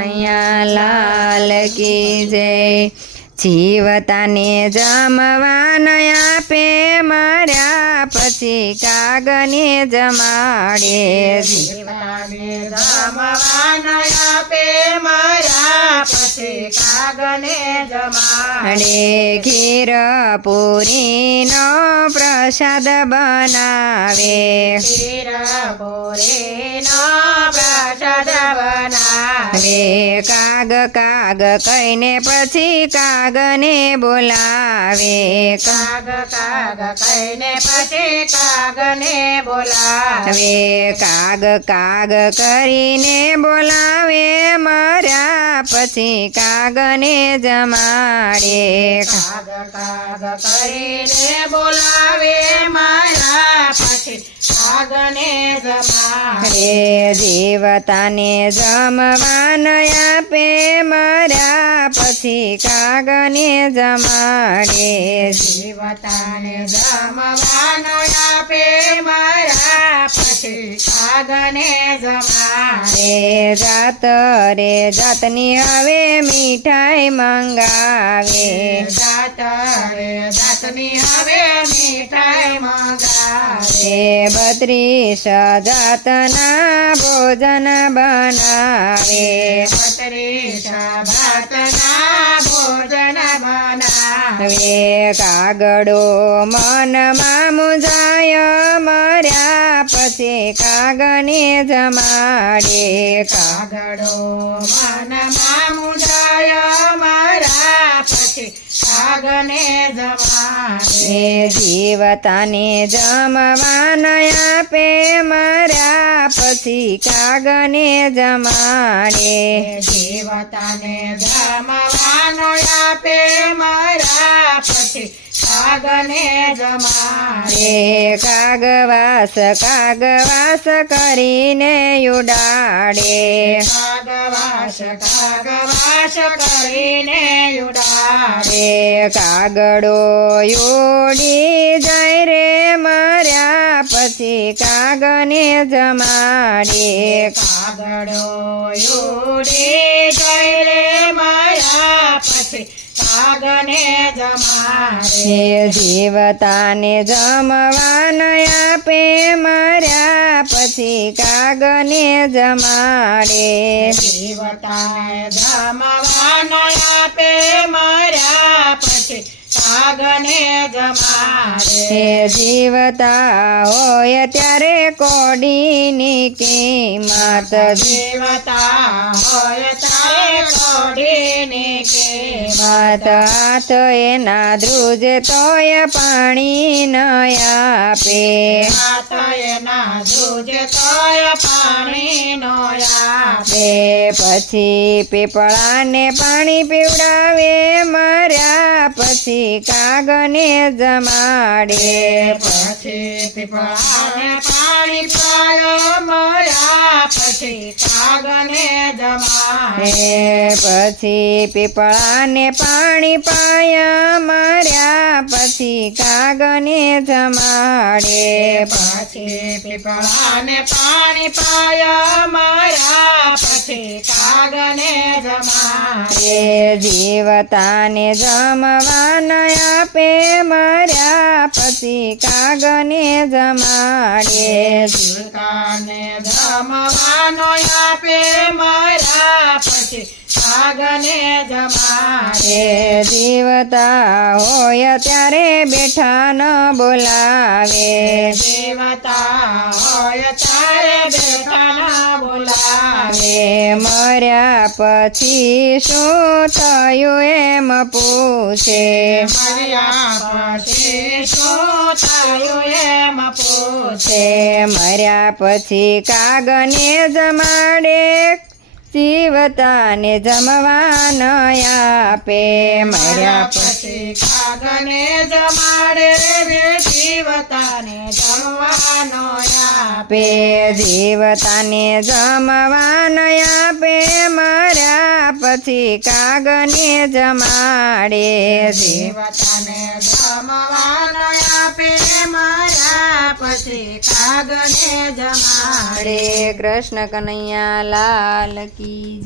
અહીંયા લાલ કે જીવતાને જમવા ન આપે મર્યા પછી કાગને જમાડે. જીવતાને જમવાનો આપે મર્યા પછી કાગને જમાડે. ખીર પૂરીનો પ્રસાદ બનાવે. ખીર પૂરીનો પ્રસાદ બનાવે. કાગ કાગ કહીને પછી કાગને બોલાવે કાગ કાગ કહીને પછી કાગને બોલાવે. કાગ કાગ કરીને બોલાવે મર્યા પછી કાગને જમાડે. કાગ કાગ કરીને બોલાવે મારા પછી કાગને જમાડે. જીવતાને જમવાન આપે મર્યા પછી કાગને જમાડે. જીવતાને જમવાનો આપે મારા પછી કાગને જમાડે. જાત રે જાતની હવે મીઠાઈ મંગાવે. જાત રે જાતની હવે મીઠાઈ મંગાવે. બત્રીસ જાતના ભોજન બનાવે. બત્રીસ ભાતના ભોજન બનાવે કાગડો મનમાં મુજાય મર્યા પછી કાગને જમાડે. કાગ કાગડો મનમાં મુજાય મારા પછી કાગને જમાડે. જીવતાને જમવાન આપે મર્યા પછી કાગને જમાડે. જીવતાને જમવાનો આપે મારા પછી કાગને જમાડે. કાગવાસ કાગવાસ કરીને ઉડાડે કાગવાસ કાગવાસ કરીને ઉડાડે કાગડો ઉડી જાય રે મર્યા પછી કાગને જમાડે. કાગડો ઉડી કાગને જમારે જીવતાને જમવાન આપે મર્યા પછી કાગને જમાડે. દેવતાને જમવાનો આપે મર્યા પછી જમાડે જીવતા હોય ત્યારે કોડીની કિંમત. જીવતા હોય ત્યારે કોડીની કે માત હાથ એના ધ્રુજ તોય પાણી ન આપે. એના તોય પાણી નો આપે. પછી પીપળાને પાણી પીવડાવે મર્યા પછી કાગને જમાડે. પછી પીપળાને પાણી પાયો મર્યા. પછી કાગને જમાડે. પછી પીપળાને પાણી પાયા મર્યા. પછી કાગને જમાડે. પછી પીપળાને પાણી પાયા મર્યા. પછી કાગને જમાડે. જીવતાને જમવાન આપે મર્યા પછી કાગને જમાડે. જીવતાને જમવાનો આપે મર્યા પછી કાગને જમાડે. જીવતા હોય ત્યારે બેઠા ન બોલાવે. જીવતા હોય ત્યારે બેઠા ન બોલાવે. મર્યા પછી શું થયું એમ પૂછે. મર્યા પછી શું થયું એમ પૂછે. છે મર્યા પછી કાગને જમાડે શિવતાને જમવા ન આપે મર્યા પછી કાગને જમાડે રે જીવતાને જમવાનો આપે. જીવતાને જમવાનો આપે મર્યા પછી કાગને જમાડે જીવતાને જમવાનો આપે પછી કાગને જમાડે કૃષ્ણ કનૈયા લાલ કી.